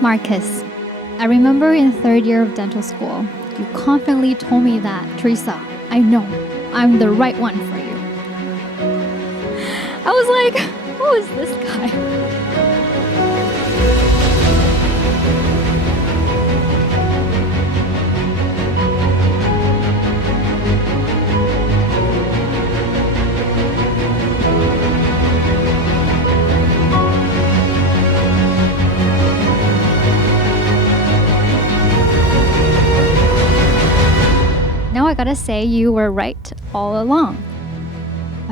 Marcus, I remember in third year of dental school, you confidently told me that, Teresa, I know, I'm the right one for you. I was like, who is this guy? Now I gotta say you were right all along.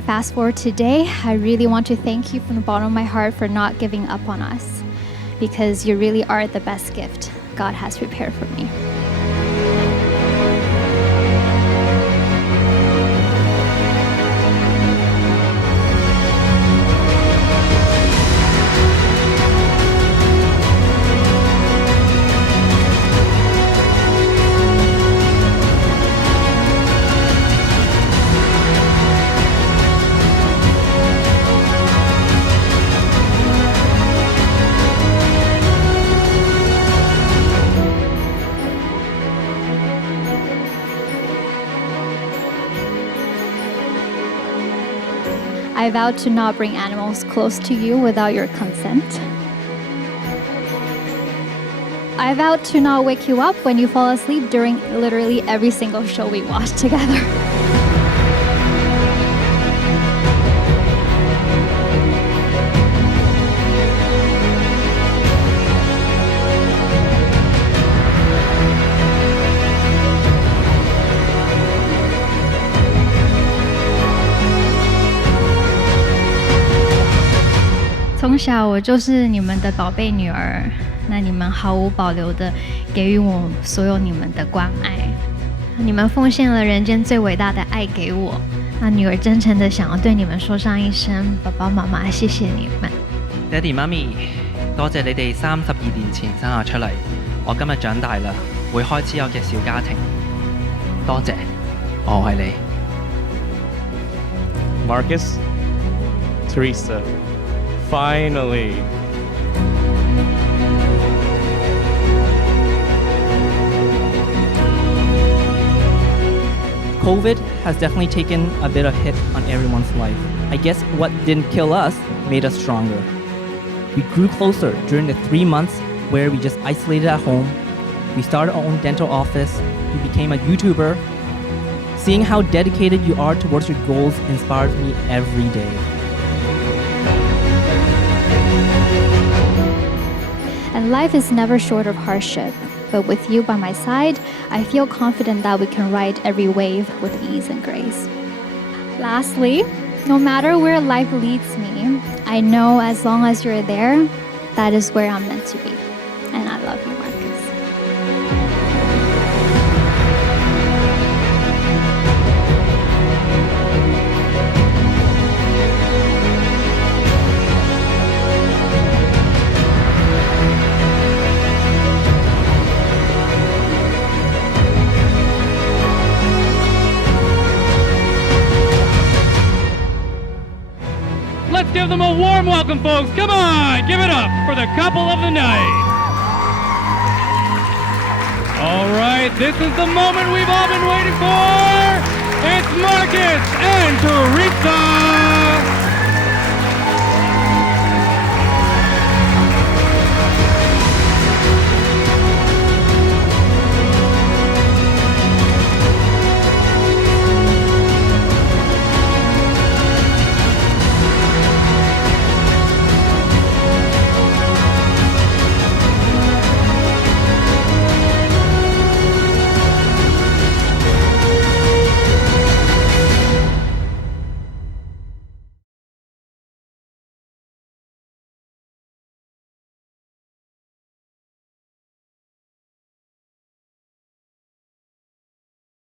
Fast forward today, I really want to thank you from the bottom of my heart for not giving up on us, because you really are the best gift God has prepared for me. I vowed to not bring animals close to you without your consent. I vowed to not wake you up when you fall asleep during literally every single show we watch together. 从小我就是你们的宝贝女儿，那你们毫无保留的给予我所有你们的关爱，你们奉献了人间最伟大的爱给我，那女儿真诚的想要对你們說上一聲爸爸媽媽，謝謝你們。爹哋媽咪，多謝你哋32年前生我出嚟，我今日長大啦，會開始我嘅小家庭，多謝，我愛你。Marcus, Teresa, finally. COVID has definitely taken a bit of hit on everyone's life. I guess what didn't kill us made us stronger. We grew closer during the 3 months where we just isolated at home. We started our own dental office. We became a YouTuber. Seeing how dedicated you are towards your goals inspires me every day. And life is never short of hardship, but with you by my side, I feel confident that we can ride every wave with ease and grace. Lastly, no matter where life leads me, I know as long as you're there, that is where I'm meant to be. And I love you, Marcus. Let's give them a warm welcome, folks. Come on, give it up for the couple of the night. All right, this is the moment we've all been waiting for. It's Marcus and Teresa.